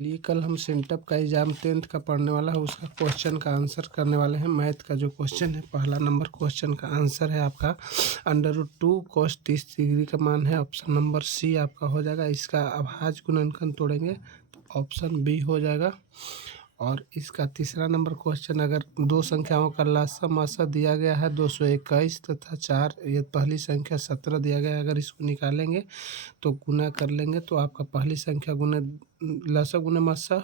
लिए कल हम सेंटअप का एग्ज़ाम 10th का पढ़ने वाला है, उसका क्वेश्चन का आंसर करने वाले हैं। मैथ का जो क्वेश्चन है, पहला नंबर क्वेश्चन का आंसर है आपका √2 cos 30 डिग्री का मान है। ऑप्शन नंबर सी आपका हो जाएगा। इसका अभाज्य गुणनखंड तोड़ेंगे तो ऑप्शन बी हो जाएगा। और इसका तीसरा नंबर क्वेश्चन, अगर दो संख्याओं का लसामसा दिया गया है 221 तथा 4, ये पहली संख्या 17 दिया गया है, अगर इसको निकालेंगे तो गुना कर लेंगे तो आपका पहली संख्या गुने लसा गुने मसा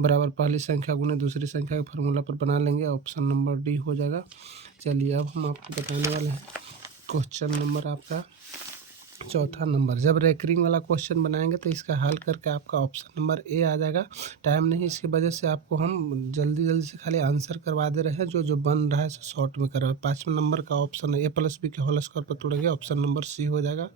बराबर पहली संख्या गुने दूसरी संख्या के फार्मूला पर बना लेंगे। ऑप्शन नंबर डी हो जाएगा। चलिए अब हम आपको बताने वाले हैं क्वेश्चन नंबर आपका चौथा नंबर। जब रेकरिंग वाला क्वेश्चन बनाएंगे तो इसका हल करके आपका ऑप्शन नंबर ए आ जाएगा। टाइम नहीं, इसकी वजह से आपको हम जल्दी जल्दी से खाली आंसर करवा दे रहे हैं। जो बन रहा है शॉर्ट में कर रहे हैं। 5वें नंबर का ऑप्शन है a+b के होल स्क्वायर पर तोड़ेंगे, ऑप्शन नंबर सी हो जाएगा।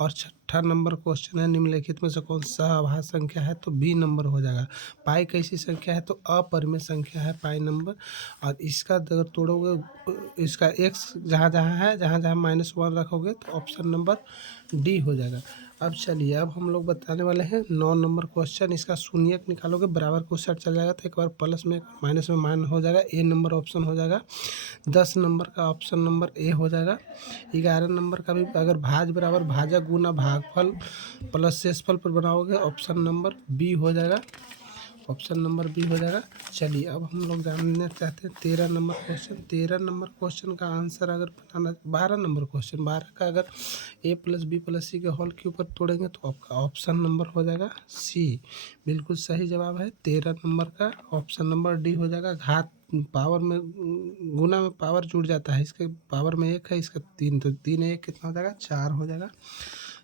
और छठा नंबर क्वेश्चन है, निम्नलिखित में से कौन सा अभाज्य संख्या है, तो बी नंबर हो जाएगा। पाई कैसी संख्या है, तो अपरिमेय संख्या है पाई नंबर। और इसका अगर तोड़ोगे, इसका एक्स जहाँ जहाँ है, जहाँ जहाँ -1 रखोगे तो ऑप्शन नंबर डी हो जाएगा। अब चलिए अब हम लोग बताने वाले हैं 9 नंबर क्वेश्चन। इसका शून्यक निकालोगे बराबर को सेट चल जाएगा, तो एक बार प्लस में माइनस में मान हो जाएगा। ए नंबर ऑप्शन हो जाएगा। 10 नंबर का ऑप्शन नंबर ए हो जाएगा। 11 नंबर का भी अगर भाज बराबर भाजक गुना भागफल प्लस शेषफल पर बनाओगे, ऑप्शन नंबर बी हो जाएगा। ऑप्शन नंबर बी हो जाएगा। चलिए अब हम लोग जानना चाहते हैं 13 नंबर क्वेश्चन। 13 नंबर क्वेश्चन का आंसर अगर बनाना, 12 नंबर क्वेश्चन, 12 का अगर a+b+c के होल के ऊपर तोड़ेंगे तो आपका ऑप्शन नंबर हो जाएगा सी। बिल्कुल सही जवाब है 13 नंबर का। ऑप्शन नंबर डी हो जाएगा। घात पावर में गुना में पावर जुड़ जाता है, इसके पावर में 1 है, इसका 3, तो 3 1 कितना हो जाएगा, 4 हो जाएगा।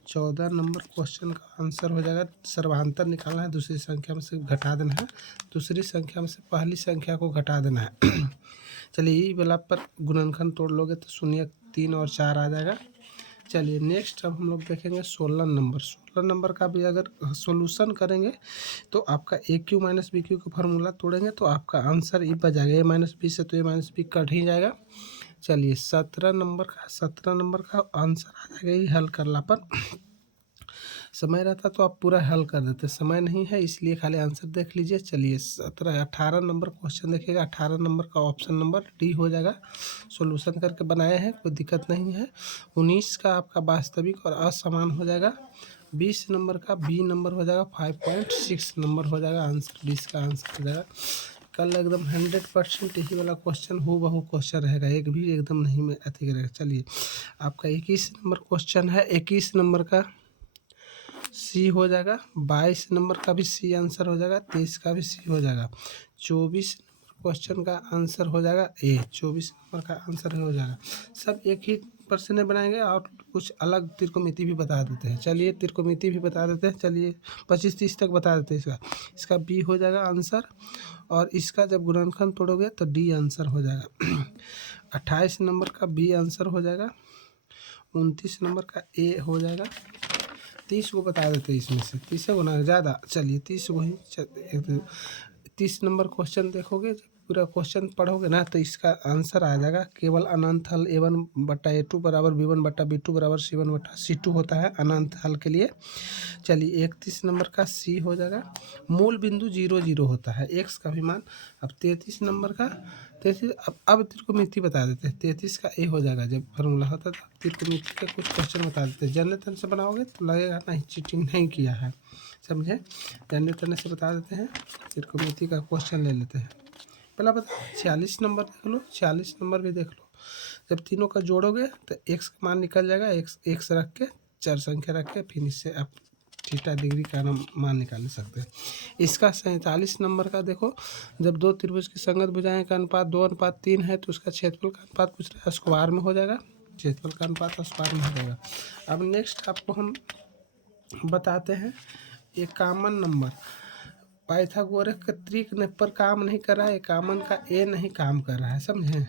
14 नंबर क्वेश्चन का आंसर हो जाएगा, सर्वांतर निकालना है, दूसरी संख्या में से घटा देना है, दूसरी संख्या में से पहली संख्या को घटा देना है। चलिए ई वाला पर गुणनखंड तोड़ लोगे तो शून्य 3 और 4 आ जाएगा। चलिए नेक्स्ट अब हम लोग देखेंगे 16 नंबर। 16 नंबर का भी अगर सॉल्यूशन करेंगे तो आपका AQ माइनस BQ का फार्मूला तोड़ेंगे तो आपका आंसर ई बच जाएगा। A-B से तो A-B कट ही जाएगा। चलिए 17 नंबर का आंसर आ जाएगा ये हल करना पर। समय रहता तो आप पूरा हल कर देते, समय नहीं है इसलिए खाली आंसर देख लीजिए। चलिए 18 नंबर क्वेश्चन देखिएगा। 18 नंबर का ऑप्शन नंबर डी हो जाएगा। सॉल्यूशन करके बनाए हैं, कोई दिक्कत नहीं है। 19 का आपका वास्तविक और असमान हो जाएगा। 20 नंबर का बी नंबर हो जाएगा। 5.6 नंबर हो जाएगा आंसर, 20 का आंसर हो जाएगा। कल एकदम 100% यही वाला क्वेश्चन हूबहू क्वेश्चन रहेगा, एक भी एकदम नहीं में अति करेगा। चलिए आपका 21 नंबर क्वेश्चन है। 21 नंबर का सी हो जाएगा। 22 नंबर का भी सी आंसर हो जाएगा। 23 का भी सी हो जाएगा। 24 नंबर क्वेश्चन का आंसर हो जाएगा ए। 24 नंबर का आंसर हो जाएगा। सब एक ही प्रश्न बनाएंगे और कुछ अलग त्रिकोणमिति भी बता देते हैं। चलिए त्रिकोणमिति भी बता देते हैं। चलिए 25-30 तक बता देते हैं। इसका बी हो जाएगा आंसर। और इसका जब गुणनखंड तोड़ोगे तो डी आंसर हो जाएगा। 28 नंबर का बी आंसर हो जाएगा। 29 नंबर का ए हो जाएगा। 30 को बता देते हैं, इसमें से 30 से गुना ज़्यादा। चलिए 30 को ही 30 नंबर क्वेश्चन देखोगे, जब पूरा क्वेश्चन पढ़ोगे ना तो इसका आंसर आ जाएगा। केवल अनंत हल A1/A2 बराबर B1/B2 बराबर C1/C2 होता है अनंत हल के लिए। चलिए 31 नंबर का सी हो जाएगा। मूल बिंदु 0 0 होता है, एक्स का भी मान। अब 33 नंबर का 33 अब त्रिकोणमिति बता देते हैं। 33 का ए हो जाएगा। जब फार्मूला होता था त्रिकोणमिति के कुछ क्वेश्चन बता देते हैं। जनरल तन से बनाओगे तो लगेगा नहीं चीटिंग नहीं किया है, समझे। जनरल तन से बता देते हैं, त्रिकोणमिति का क्वेश्चन ले लेते हैं। पहला बता 46 नंबर देख लो। 46 नंबर भी देख लो। जब तीनों का जोड़ोगे तो एक्स का मान निकल जाएगा। एक्स रख के 4 संख्या रख के फिर इससे आप थीटा डिग्री का मान निकाल सकते हैं। इसका 47 नंबर का देखो, जब दो त्रिभुज की संगत भुजाएं का अनुपात 2:3 है तो उसका क्षेत्रफल का अनुपात पूछ रहा है, स्क्वायर में हो जाएगा। क्षेत्रफल का अनुपात स्क्वायर में हो जाएगा। अब नेक्स्ट आपको हम बताते हैं एक कॉमन नंबर। पाइथागोरस का त्रिक पर काम नहीं कर रहा है, कॉमन का ए नहीं काम कर रहा है, समझे।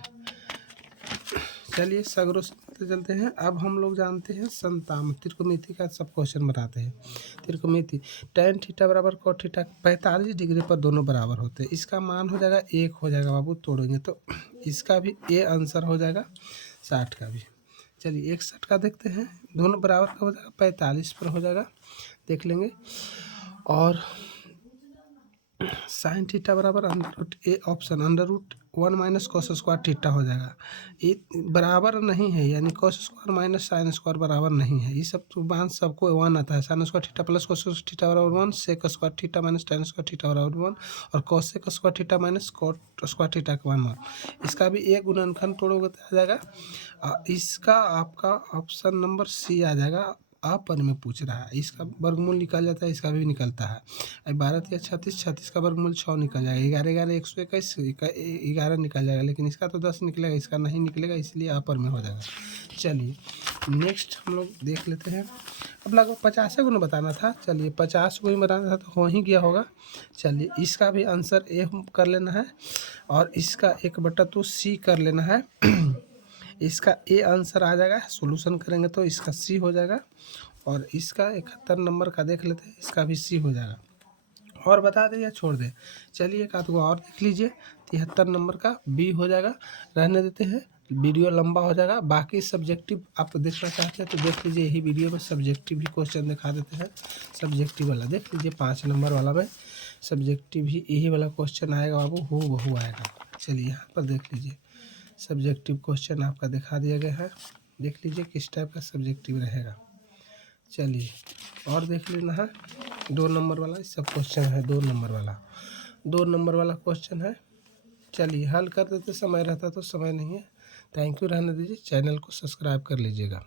चलिए सगरों से चलते हैं। अब हम लोग जानते हैं संतान त्रिकोणमिति का सब क्वेश्चन बनाते हैं। त्रिकोणमिति tan थीटा बराबर cot थीटा 45 डिग्री पर दोनों बराबर होते हैं। इसका मान हो जाएगा 1 हो जाएगा बाबू, तोड़ेंगे तो इसका भी ए आंसर हो जाएगा। 60 का भी। चलिए 61 का देखते हैं। दोनों बराबर का हो जाएगा 45 पर हो जाएगा, देख लेंगे। और साइन थीटा बराबर √a option √1 minus cos square theta हो जाएगा। ये बराबर नहीं है, यानी cos square minus sine square बराबर नहीं है। ये सब तो मान सबको 1 आता है। Sine square theta plus cos theta बराबर 1, sec square theta minus tan square theta बराबर 1 और cosec square theta minus cot square theta का मान 1। इसका भी एक गुणनखंड तोड़ोगे तो आ जाएगा। इसका आपका ऑप्शन नंबर सी आ जाएगा। अपन में पूछ रहा है, इसका वर्गमूल निकल जाता है, इसका भी निकलता है। 12 या 36, 36 का वर्गमूल 6 निकल जाएगा। 11 11 121 11 निकल जाएगा, लेकिन इसका तो 10 निकलेगा, इसका नहीं निकलेगा, इसलिए अपर में हो जाएगा। चलिए नेक्स्ट हम लोग देख लेते हैं। अब लगभग 50 को ना बताना था, चलिए 50 को ही बताना था तो हो ही गया होगा। चलिए इसका भी आंसर ए कर लेना है और इसका 1/2 C कर लेना है। इसका ए आंसर आ जाएगा, सॉल्यूशन करेंगे तो इसका सी हो जाएगा। और इसका 71 नंबर का देख लेते हैं, इसका भी सी हो जाएगा। और बता दें या छोड़ दें? चलिए एक आध को और देख लीजिए। 73 नंबर का बी हो जाएगा, रहने देते हैं, वीडियो लंबा हो जाएगा। बाकी सब्जेक्टिव आप देखना चाहते हैं तो देख लीजिए, यही वीडियो में सब्जेक्टिव भी क्वेश्चन दिखा देते हैं। सब्जेक्टिव वाला देख लीजिए, 5 नंबर वाला में सब्जेक्टिव ही यही वाला क्वेश्चन आएगा बाबू, हूबहू आएगा। चलिए यहाँ पर देख लीजिए, सब्जेक्टिव क्वेश्चन आपका दिखा दिया गया है। देख लीजिए किस टाइप का सब्जेक्टिव रहेगा। चलिए और देख लेना है 2 नंबर वाला, सब क्वेश्चन है 2 नंबर वाला, 2 नंबर वाला क्वेश्चन है। चलिए हल कर देते, समय रहता तो, समय नहीं है। थैंक यू, रहने दीजिए, चैनल को सब्सक्राइब कर लीजिएगा।